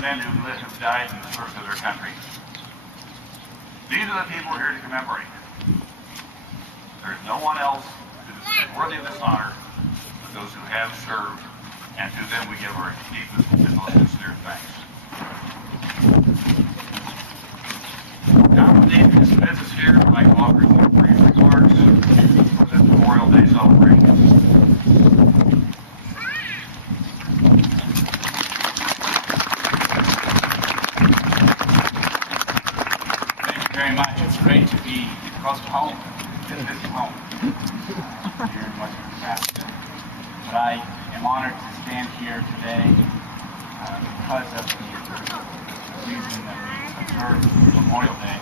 the men who died in the service of their country. These are the people we're here to commemorate. There's no one else who is worthy of this honor but those who have served, and to them we give our deepest and most sincere thanks. Now, Dave Smith is here. I'd like to offer some brief remarks for this Memorial Day celebration. Very much. It's great to be close to home, to visit home here in Western Nebraska. But I am honored to stand here today because of the reason that we observe Memorial Day.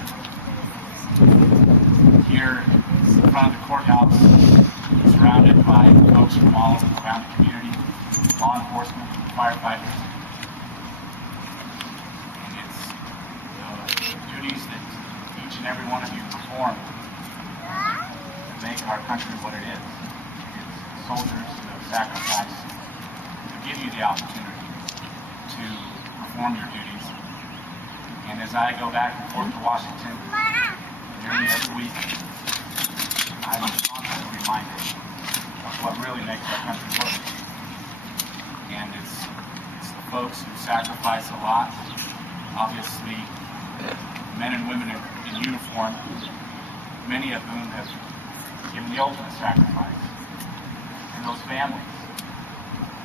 Here in front of the courthouse, surrounded by folks from all around the community, law enforcement, firefighters. And it's the duties that each and every one of you perform to make our country what it is. It's soldiers who have sacrificed to give you the opportunity to perform your duties. And as I go back and forth to Washington nearly every week, I'm constantly reminded of what really makes our country work. And it's the folks who sacrifice a lot. Obviously, men and women in uniform, many of whom have given the ultimate sacrifice. And those families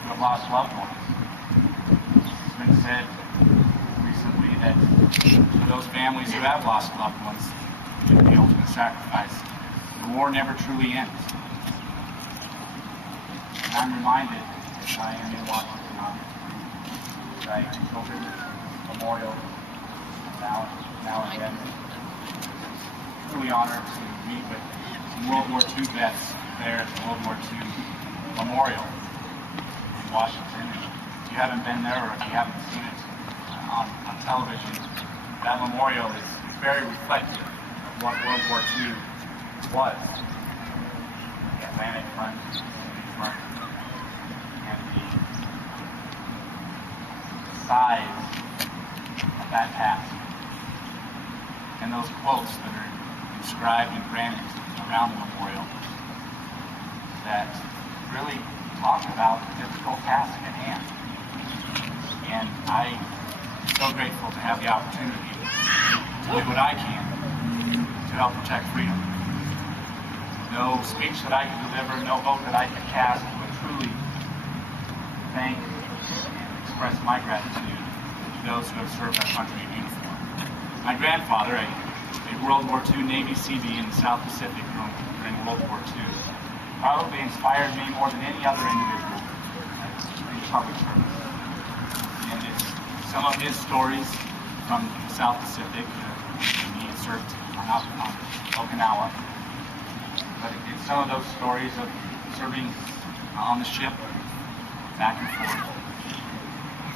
who have lost loved ones. It's been said recently that for those families who have lost loved ones, given the ultimate sacrifice, the war never truly ends. And I'm reminded, as I am in Washington, as I go to the memorial now and then, truly honored to meet with some World War II vets there at the World War II Memorial in Washington. And if you haven't been there, or if you haven't seen it on television, that memorial is very reflective of what World War II was. The Atlantic Front, the Pacific Front, and the size of that task. And those quotes that are inscribed in granite around the memorial that really talk about the difficult task at hand. And I'm so grateful to have the opportunity to do what I can to help protect freedom. No speech that I can deliver, no vote that I can cast would truly thank and express my gratitude to those who have served our country in uniform. My grandfather, a World War II Navy Seabee in the South Pacific during World War II, probably inspired me more than any other individual in public service. And it's some of his stories from the South Pacific. He had served on Okinawa. But it's some of those stories of serving on the ship, back and forth,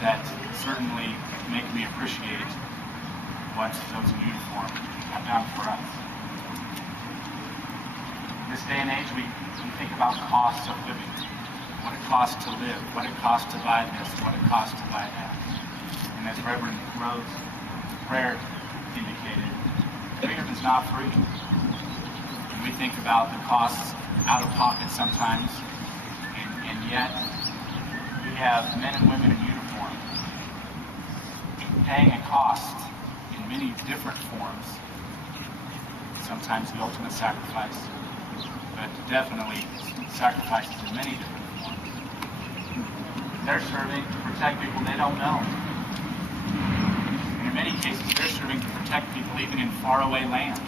that certainly make me appreciate what those in uniform have done for us. In this day and age, we think about costs of living, what it costs to live, what it costs to buy this, what it costs to buy that. And as Reverend Rhodes' prayer indicated, freedom is not free. And we think about the costs out of pocket sometimes, and yet we have men and women in uniform paying a cost in many different forms, sometimes the ultimate sacrifice, but definitely sacrifices in many different forms. They're serving to protect people they don't know. And in many cases, they're serving to protect people even in faraway lands.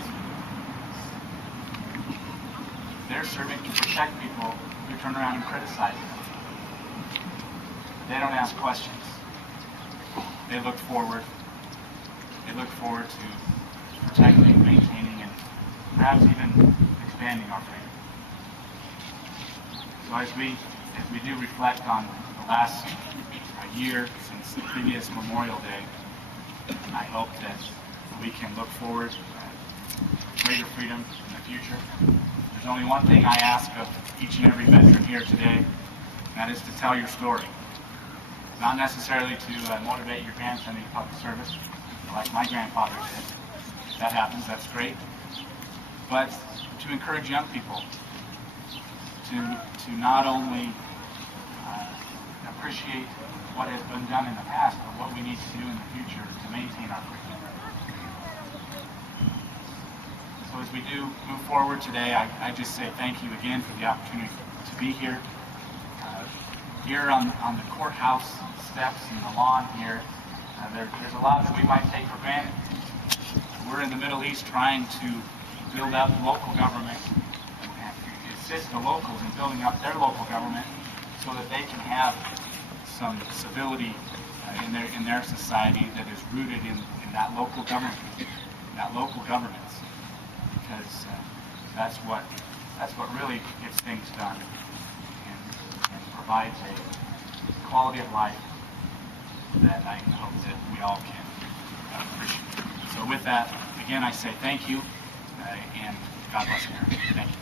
They're serving to protect people who turn around and criticize them. They don't ask questions. They look forward. They look forward to protecting, maintaining, and perhaps even expanding our freedom. So as we do reflect on the last year since the previous Memorial Day, I hope that we can look forward to greater freedom in the future. There's only one thing I ask of each and every veteran here today, and that is to tell your story. not necessarily to motivate your grandson in public service, like my grandfather did. That happens, that's great. But to encourage young people to not only appreciate what has been done in the past, but what we need to do in the future to maintain our freedom. So as we do move forward today, I just say thank you again for the opportunity to be here. Here on the courthouse steps and the lawn here, there's a lot that we might take for granted. We're in the Middle East trying to build up local government and assist the locals in building up their local government so that they can have some civility in their society that is rooted in that local government, governance, because that's what really gets things done and provides a quality of life that I hope that we all can appreciate. So with that, again, I say thank you, and God bless America. Thank you.